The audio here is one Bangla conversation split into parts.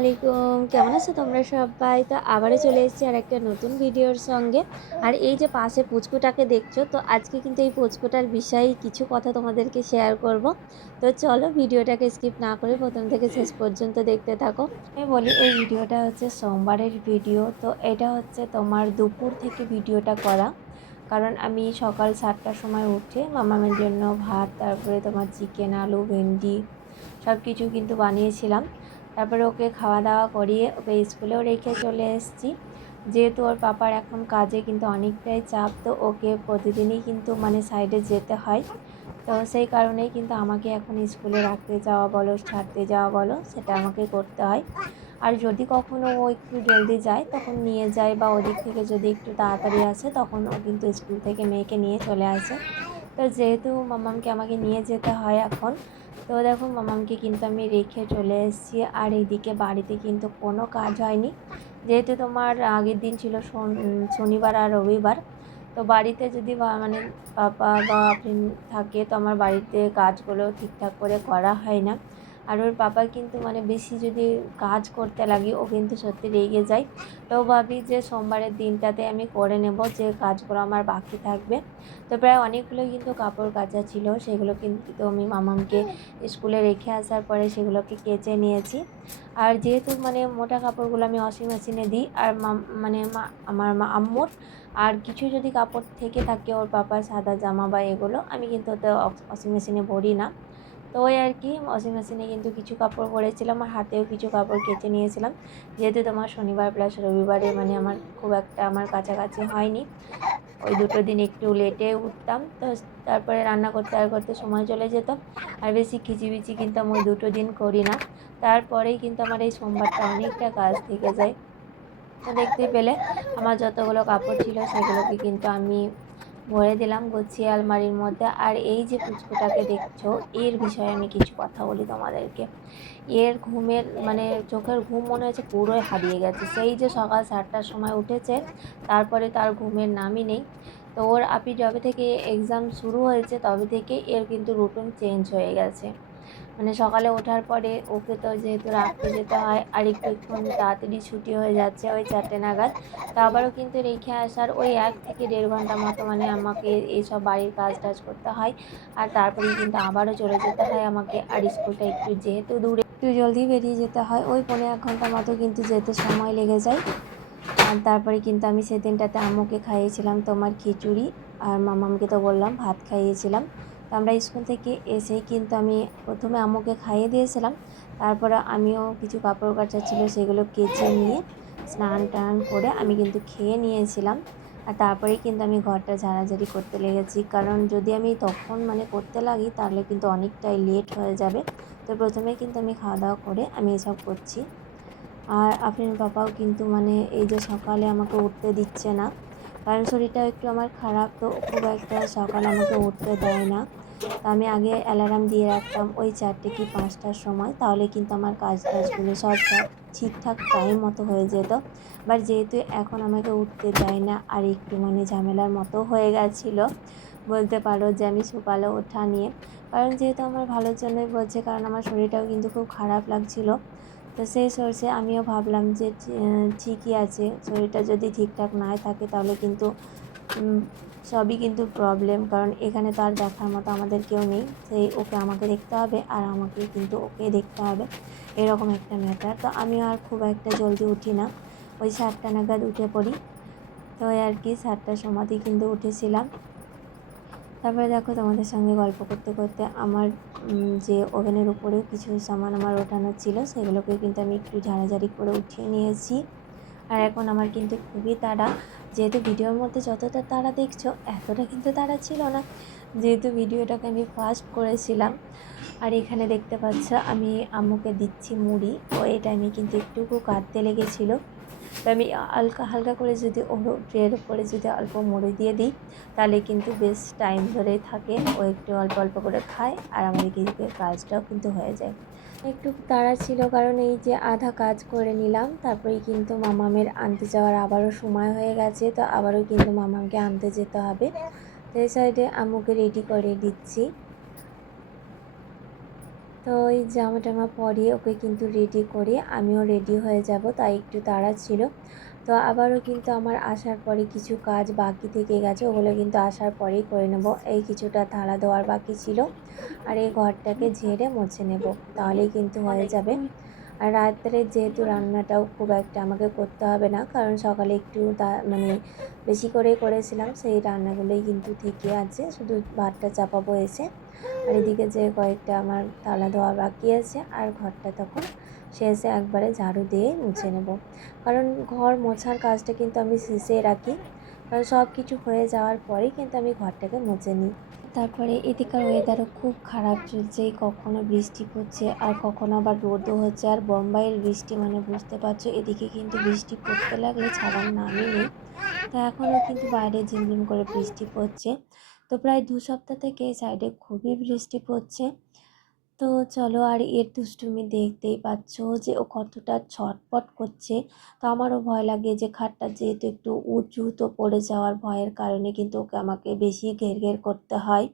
আলাইকুম। কেমন আছো তোমরা সবাই? তো আবারও চলে এসেছি আরেকটা নতুন ভিডিওর সঙ্গে। আর এই যে পাশে পুচকুটাকে দেখছো, তো আজকে কিন্তু এই পুচকুটার বিষয়ে কিছু কথা তোমাদেরকে শেয়ার করব। তো চলো ভিডিওটাকে স্কিপ না করে প্রথম থেকে শেষ পর্যন্ত দেখতে থাকো। আমি বলি এই ভিডিওটা হচ্ছে সোমবারের ভিডিও। তো এটা হচ্ছে তোমার দুপুর থেকে ভিডিওটা করা। কারণ আমি সকাল 7টার সময় উঠে মামামের জন্য ভাত, তারপরে তোমার চিকেন, আলু, ভেন্ডি সব কিছু কিন্তু বানিয়েছিলাম। তারপরে ওকে খাওয়া দাওয়া করিয়ে ওকে স্কুলেও রেখে চলে এসেছি। যেহেতু ওর পাপার এখন কাজে কিন্তু অনেকটাই চাপ, তো ওকে প্রতিদিনই কিন্তু মানে সাইডে যেতে হয়। তো সেই কারণেই কিন্তু আমাকে এখন স্কুলে রাখতে যাওয়া বলো, ছাড়তে যাওয়া বলো, সেটা আমাকে করতে হয়। আর যদি কখনো ও একটু জলদি যায় তখন নিয়ে যায়, বা ওদিক থেকে যদি একটু তাড়াতাড়ি আসে তখন ও কিন্তু স্কুল থেকে মেয়েকে নিয়ে চলে আসে। তো যেহেতু মামামকে আমাকে নিয়ে যেতে হয় এখন, তো দেখো মামামকে কিন্তু আমি রেখে চলে এসেছি। আর এইদিকে বাড়িতে কিন্তু কোনো কাজ হয়নি, যেহেতু তোমার আগের দিন ছিল শনিবার আর রবিবার। তো বাড়িতে যদি মানে পাপা বা আপনি থাকে, তো আমার বাড়িতে কাজগুলো ঠিকঠাক করে করা হয় না। আর ওর পাপা কিন্তু মানে বেশি যদি কাজ করতে লাগি ও কিন্তু সত্যি রেগে যায়। তো ভাবি যে সোমবারের দিনটাতে আমি করে নেব যে কাজগুলো আমার বাকি থাকবে। তো প্রায় অনেকগুলো কিন্তু কাপড় কাচা ছিল, সেগুলো কিন্তু আমি মামামকে স্কুলে রেখে আসার পরে সেগুলোকে কেচে নিয়েছি। আর যেহেতু মানে মোটা কাপড়গুলো আমি ওয়াশিং মেশিনে দিই, আর মানে আমার আম্মুর আর কিছু যদি কাপড় থেকে থাকে ওর পাপার সাদা জামা বা এগুলো, আমি কিন্তু ওতে ওয়াশিং মেশিনে ভরি না। তো ওই আর কি ওয়াশিং মেশিনে কিন্তু কিছু কাপড় পরেছিলাম, আর হাতেও কিছু কাপড় কেচে নিয়েছিলাম। যেহেতু তোমার শনিবার প্লাস রবিবারে মানে আমার খুব একটা আমার কাছাকাছি হয়নি, ওই দুটো দিন একটু লেটে উঠতাম। তো তারপরে রান্না করতে আর করতে সময় চলে যেত। আর বেশি খিচিবিচি কিন্তু আমি ওই দুটো দিন করি না। তারপরেই কিন্তু আমার এই সোমবারটা অনেকটা কাজ থেকে যায়। তো দেখতেই পেলে আমার যতগুলো কাপড় ছিল সেগুলোকে কিন্তু আমি ভরে দিলাম গুছিয়ে আলমারির মধ্যে। আর এই যে পুচকুটাকে দেখছো, এর বিষয়ে আমি কিছু কথা বলি তোমাদেরকে। এর ঘুমের মানে চোখের ঘুম মনে হচ্ছে পুরোই হারিয়ে গেছে। সেই যে সকাল 7টার সময় উঠেছে, তারপরে তার ঘুমের নামই নেই। তো ওর আপি যবে থেকে এক্সাম শুরু হয়েছে তবে থেকে এর কিন্তু রুটিন চেঞ্জ হয়ে গেছে। মানে সকালে ওঠার পরে ওকে তো যেহেতু রাখতে যেতে হয়, আর একটু তাড়াতাড়ি ছুটি হয়ে যাচ্ছে ওই 4টে নাগাদ। তো আবারও কিন্তু রেখে আসার ওই 1 থেকে 1.5 ঘন্টা মতো মানে আমাকে এইসব বাড়ির কাজ টাজ করতে হয়। আর তারপরেই কিন্তু আবারও চলে যেতে হয় আমাকে। আর স্কুলটা একটু যেহেতু দূরে, একটু জলদি বেরিয়ে যেতে হয়, ওই 1.5 ঘন্টা মতো কিন্তু যেতে সময় লেগে যায়। আর তারপরে কিন্তু আমি সেদিনটাতে আম্মুকে খাইয়েছিলাম তোমার খিচুড়ি, আর মামামকে তো বললাম ভাত খাইয়েছিলাম। তো আমরা স্কুল থেকে এসেই কিন্তু আমি প্রথমে আম্মুকে খাইয়ে দিয়েছিলাম। তারপরে আমিও কিছু কাপড় কাচা ছিল সেগুলো কেচে নিয়ে স্নান টান করে আমি কিন্তু খেয়ে নিয়েছিলাম। আর তারপরেই কিন্তু আমি ঘরটা ঝাড়াঝাড়ি করতে লেগেছি, কারণ যদি আমি তখন মানে করতে লাগি তাহলে কিন্তু অনেকটাই লেট হয়ে যাবে। তো প্রথমেই কিন্তু আমি খাওয়া দাওয়া করে আমি এসব করছি। আর আফরিন পাপাও কিন্তু মানে এই যে সকালে আমাকে উঠতে দিচ্ছে না, কারণ শরীরটাও একটু আমার খারাপ, তো খুব একটা সকালে আমাকে উঠতে দেয় না। তো আমি আগে অ্যালার্ম দিয়ে রাখতাম ওই 4টে কি 5টার সময়, তাহলে কিন্তু আমার কাজ টাজগুলো সব ঠিকঠাক টাইম মতো হয়ে যেত। বাট যেহেতু এখন আমাকে উঠতে দেয় না, আর একটু মানে ঝামেলার মতো হয়ে গেছিলো বলতে পারো যে আমি সকালে ওঠা নিয়ে। কারণ যেহেতু আমার ভালোর জন্যই বলছে, কারণ আমার শরীরটাও কিন্তু খুব খারাপ লাগছিল। তো সেই সোর্সে আমিও ভাবলাম যে ঠিকই আছে, শরীরটা যদি ঠিকঠাক নাই থাকে তাহলে কিন্তু উম, সবই কিন্তু প্রবলেম। কারণ এখানে তো আর দেখার মতো আমাদের কেউ নেই, সেই ওকে আমাকে দেখতে হবে আর আমাকে কিন্তু ওকে দেখতে হবে, এরকম একটা ম্যাটার। তো আমি আর খুব একটা জলদি উঠি না, ওই 7টা নাগাদ উঠে পড়ি। তো ওই আর কি 7টার সময়তেই কিন্তু উঠেছিলাম। তারপরে দেখো তোমাদের সঙ্গে গল্প করতে করতে আমার যে ওভেনের উপরেও কিছু সামান আমার ওঠানো ছিল সেগুলোকে কিন্তু আমি একটু ঝাড়াঝাড়ি করে উঠিয়ে নিয়েছি। আর এখন আমার কিন্তু খুবই তাড়া, যেহেতু ভিডিওর মধ্যে যতটা তাড়া দেখছো এতটা কিন্তু তাড়া ছিল না, যেহেতু ভিডিওটাকে আমি ফার্স্ট করেছিলাম। আর এখানে দেখতে পাচ্ছ আমি আম্মুকে দিচ্ছি মুড়ি, ও এই টাইমে কিন্তু একটুকু কাঁদতে লেগেছিলো। তো আমি হালকা হালকা করে যদি ওর ট্রের উপরে যদি অল্প মুড়ি দিয়ে দিই তাহলে কিন্তু বেশ টাইম ধরে থাকে, ও একটু অল্প অল্প করে খায় আর আমার এদিকে কাজটাও কিন্তু হয়ে যায়। একটু তাড়া ছিল কারণ এই যে আধা কাজ করে নিলাম, তারপরেই কিন্তু মামামের আনতে যাওয়ার আবারও সময় হয়ে গেছে, তো আবারও কিন্তু মামামকে আনতে যেতে হবে। তো এই সাইডে আম্মুকে রেডি করে দিচ্ছি। তো ওই জামা টামা পরিয়ে ওকে কিন্তু রেডি করে আমিও রেডি হয়ে যাব, তাই একটু তাড়া ছিল। তো আবারও কিন্তু আমার আসার পরে কিছু কাজ বাকি থেকে গেছে, ওগুলো কিন্তু আসার পরেই করে নেব। এই কিছুটা থালা দেওয়ার বাকি ছিল, আর এই ঘরটাকে ঝেড়ে মুছে নেব, তাহলেই কিন্তু হয়ে যাবে। আর রাত্রে যেহেতু রান্নাটাও খুব একটা আমাকে করতে হবে না, কারণ সকালে একটু মানে বেশি করেই করেছিলাম, সেই রান্নাগুলোই কিন্তু থেকে আছে, শুধু ভাতটা চাপাবো এসে। আর এদিকে যে কয়েকটা আমার থালা ধোয়া বাকি আছে, আর ঘরটা তখন শেষে একবারে ঝাড়ু দিয়ে মুছে নেব, কারণ ঘর মোছার কাজটা কিন্তু আমি শেষে রাখি, কারণ সব কিছু হয়ে যাওয়ার পরেই কিন্তু আমি ঘরটাকে মুছে নিই। তারপরে এদিকার ওয়েদারও খুব খারাপ চলছে, কখনো বৃষ্টি পড়ছে আর কখনো আবার রোদও হচ্ছে। আর বোম্বাইয়ের বৃষ্টি মানে বুঝতে পারছো, এদিকে কিন্তু বৃষ্টি পড়তে লাগলে ছাড়ার নামই নেই। তো এখনও কিন্তু বাইরে ঝিমঝিম করে বৃষ্টি পড়ছে। তো প্রায় 2 সপ্তাহ থেকে এই সাইডে খুবই বৃষ্টি পড়ছে। তো চলো, আর এর দুষ্টুমি দেখতেই পাচ্ছ যে ও কতটা ছটপট করছে। তো আমারও ভয় লাগে যে খাটটা যেহেতু একটু উঁচু, তো পড়ে যাওয়ার ভয়ের কারণে কিন্তু ওকে আমাকে বেশি ঘের ঘের করতে হয়।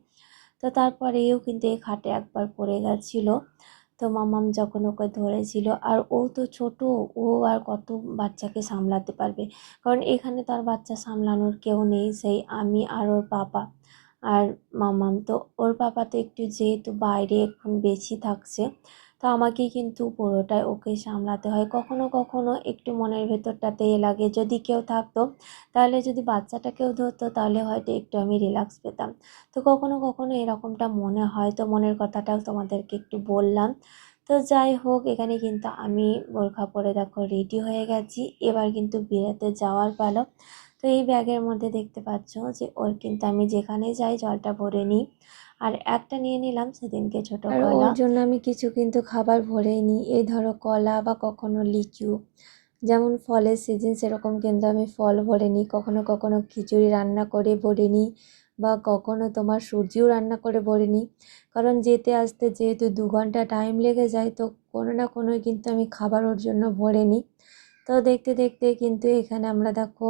তো তারপরেও কিন্তু এই খাটে একবার পড়ে গেছিলো। তো মামাম যখন ওকে ধরেছিল, আর ও তো ছোট, ও আর কত বাচ্চাকে সামলাতে পারবে, কারণ এখানে তার বাচ্চা সামলানোর কেউ নেই, সেই আমি আর ওর পাপা আর মামাম। তো ওর পাপা তো একটু যেহেতু বাইরে এখন বেশি থাকছে, তো আমাকেই কিন্তু পুরোটাই ওকে সামলাতে হয়। কখনো কখনো একটু মনের ভেতরটাতে লাগে যদি কেউ থাকতো, তাহলে যদি বাচ্চাটাকেও ধরতো, তাহলে হয়তো একটু আমি রিল্যাক্স পেতাম। তো কখনো কখনো এরকমটা মনে হয়, তো মনের কথাটাও তোমাদেরকে একটু বললাম। তো যাই হোক, এখানে কিন্তু আমি বোরখা পরে দেখো রেডি হয়ে গেছি, এবার কিন্তু বেরোতে যাওয়ার পালা। তো এই ব্যাগের মধ্যে দেখতে পাচ্ছ যে ওর কিন্তু আমি যেখানে যাই জলটা ভরে নিই, আর একটা নিয়ে নিলাম সেদিনকে ছোট কলা। আর ওর জন্য আমি কিছু কিন্তু খাবার ভরেই নিই, এই ধরো কলা বা কখনো লিচু, যেমন ফলের সিজন সেরকম কিন্তু আমি ফল ভরে নিই। কখনো কখনো খিচুড়ি রান্না করে ভরে নিই, বা কখনো তোমার সুজিও রান্না করে ভরে নিই, কারণ যেতে আসতে যেহেতু 2 ঘন্টা টাইম লেগে যায়, তো কোনো না কোনো কিন্তু আমি খাবার ওর জন্য ভরে নিই। তো দেখতে দেখতে কিন্তু এখানে আমরা দেখো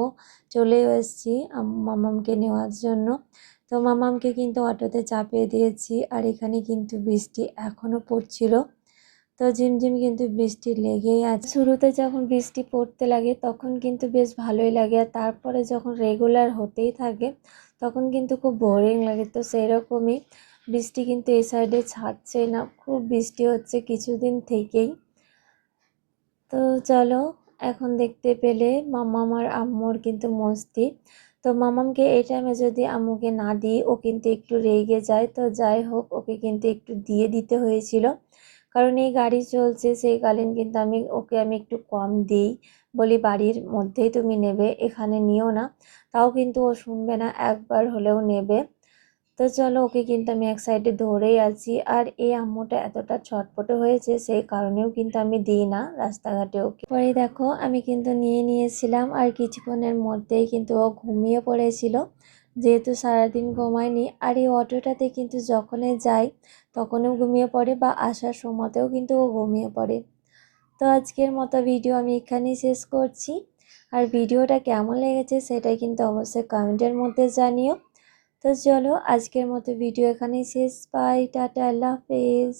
চলেও এসেছি মামামকে নেওয়ার জন্য। তো মামামকে কিন্তু অটোতে চাপিয়ে দিয়েছি, আর এখানে কিন্তু বৃষ্টি এখনও পড়ছিল। তো ঝিমঝিম কিন্তু বৃষ্টি লেগেই আছে। শুরুতে যখন বৃষ্টি পড়তে লাগে তখন কিন্তু বেশ ভালোই লাগে, আর তারপরে যখন রেগুলার হতেই থাকে তখন কিন্তু খুব বোরিং লাগে। তো সেরকমই বৃষ্টি কিন্তু এই সাইডে ছাড়ছে না, খুব বৃষ্টি হচ্ছে কিছুদিন থেকেই। তো চলো, এখন দেখতে পেলে মামাম আর আম্মুর কিন্তু মস্তি। তো মামামকে এই টাইমে যদি আম্মুকে না দিই ও কিন্তু একটু রেগে যায়, তো যাই হোক ওকে কিন্তু একটু দিয়ে দিতে হয়েছিল, কারণ এই গাড়ি চলছে সেই কালীন কিন্তু আমি একটু কম দিই, বলি বাড়ির মধ্যেই তুমি নেবে, এখানে নিও না। তাও কিন্তু ও শুনবে না, একবার হলেও নেবে। তো চলো, ওকে কিন্তু আমি এক সাইডে ধরেই আছি, আর এই আম্মুটা এতটা ছটপটে হয়েছে সেই কারণেও কিন্তু আমি দিই না রাস্তাঘাটে ওকে। পরে দেখো আমি কিন্তু নিয়ে নিয়েছিলাম, আর কিছুক্ষণের মধ্যেই কিন্তু ও ঘুমিয়ে পড়েছিল, যেহেতু সারাদিন ঘুমায়নি। আর এই অটোটাতে কিন্তু যখনই যাই তখনও ঘুমিয়ে পড়ে, বা আসার সময়তেও কিন্তু ও ঘুমিয়ে পড়ে। তো আজকের মতো ভিডিও আমি এখানেই শেষ করছি, আর ভিডিওটা কেমন লেগেছে সেটাই কিন্তু অবশ্যই কমেন্টের মধ্যে জানিও। তো চলো, আজকের মতো ভিডিও এখানেই শেষ। বাই, টাটা, আল্লাহ হাফেজ।